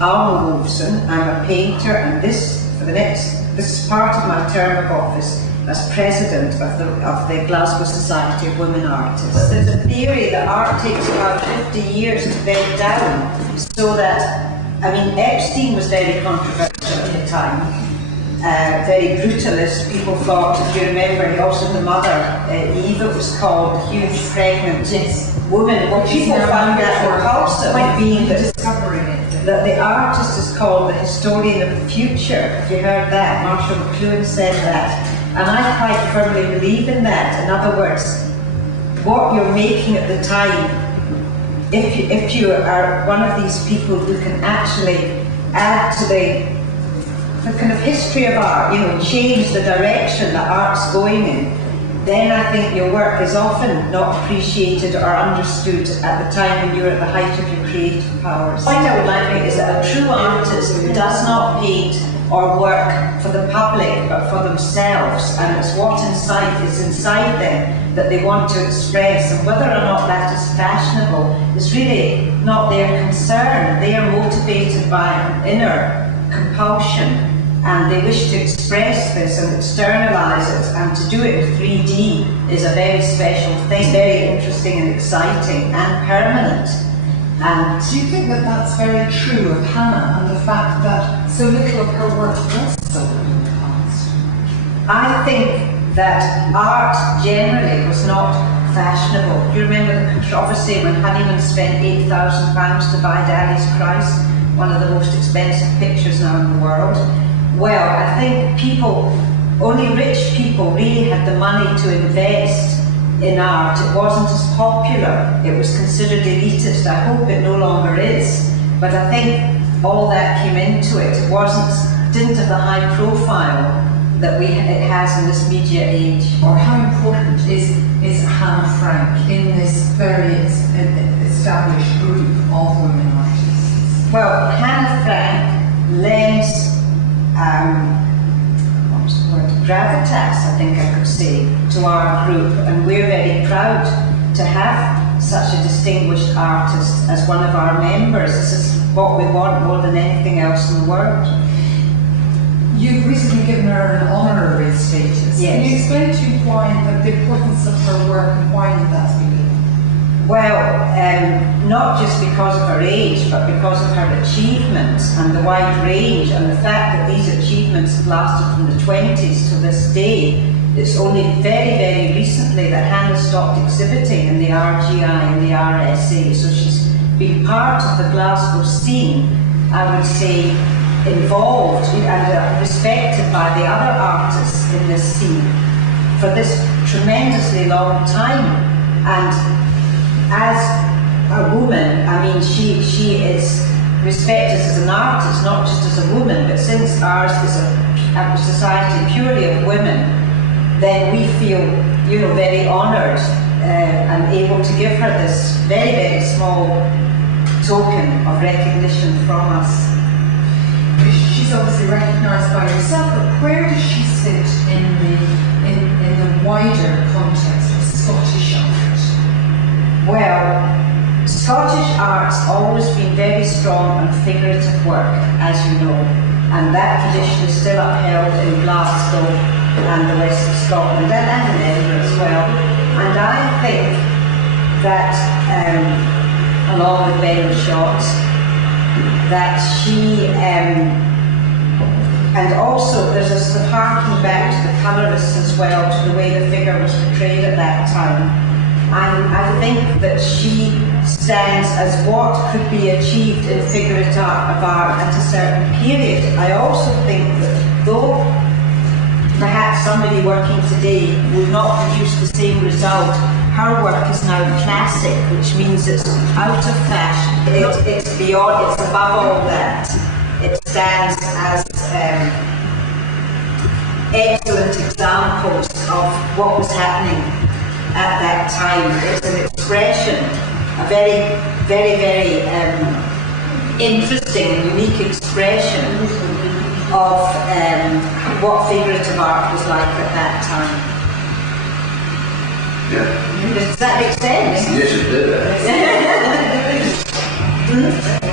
Alma Wolfson. I'm a painter, and this is part of my term of office as president of the Glasgow Society of Women Artists. There's a theory that art takes about 50 years to bed down, so that, I mean, Epstein was very controversial at the time, very brutalist. People thought, if you remember, he also the mother, Eve, it was called, a huge pregnant woman. Well, people found that repulsive, being that the artist is called the historian of the future. Have you heard that? Marshall McLuhan said that. And I quite firmly believe in that. In other words, what you're making at the time, if you are one of these people who can actually add to the kind of history of art, you know, change the direction that art's going in, then I think your work is often not appreciated or understood at the time when you're at the height of your creative powers. The point I would like to make is that a true artist does not paint or work for the public, but for themselves, and it's what is inside them that they want to express, and whether or not that is fashionable is really not their concern. They are motivated by an inner compulsion, and they wish to express this and externalize it, and to do it in 3D is a very special thing, very interesting and exciting and permanent. And do you think that that's very true of Hannah, and the fact that so little of her work was sold in the past? I think that art generally was not fashionable. Do you remember the controversy when Honeyman spent £8,000 to buy Daddy's Christ, one of the most expensive pictures now in the world? Well, I think only rich people really had the money to invest in art. It wasn't as popular. It was considered elitist. I hope it no longer is. But I think all that came into it. It didn't have the high profile that it has in this media age. Or how important is Hannah Frank in this very established group of women artists? Well, Hannah Frank lends gravitas, I think I could say, to our group, and we're very proud to have such a distinguished artist as one of our members. This is what we want more than anything else in the world. You've recently given her an honorary status. Yes. Can you explain to me why the importance of her work and why that's been? Well, not just because of her age, but because of her achievements and the wide range, and the fact that these achievements have lasted from the 20s to this day. It's only very, very recently that Hannah stopped exhibiting in the RGI and the RSA, so she's been part of the Glasgow scene, I would say, involved and respected by the other artists in this scene for this tremendously long time. And as a woman, I mean, she is respected as an artist, not just as a woman, but since ours is a society purely of women, then we feel, you know, very honoured and able to give her this very, very small token of recognition from us. She's obviously recognised by herself, but where does she sit in the wider context of Scottish art? Well, Scottish art's always been very strong on figurative work, as you know, and that tradition is still upheld in Glasgow and the west of Scotland, and in Edinburgh as well. And I think that, along with Ben Shot, that she, and also there's a sort of harking back to the colourists as well, to the way the figure was portrayed at that time. And I think that she stands as what could be achieved in figurative art at a certain period. I also think that though perhaps somebody working today would not produce the same result, her work is now classic, which means it's out of fashion. It's beyond, it's above all that. It stands as excellent examples of what was happening at that time. It's an expression, a very, very, very interesting and unique expression of what figurative art was like at that time. Yeah. Does that make sense? Yes, it did.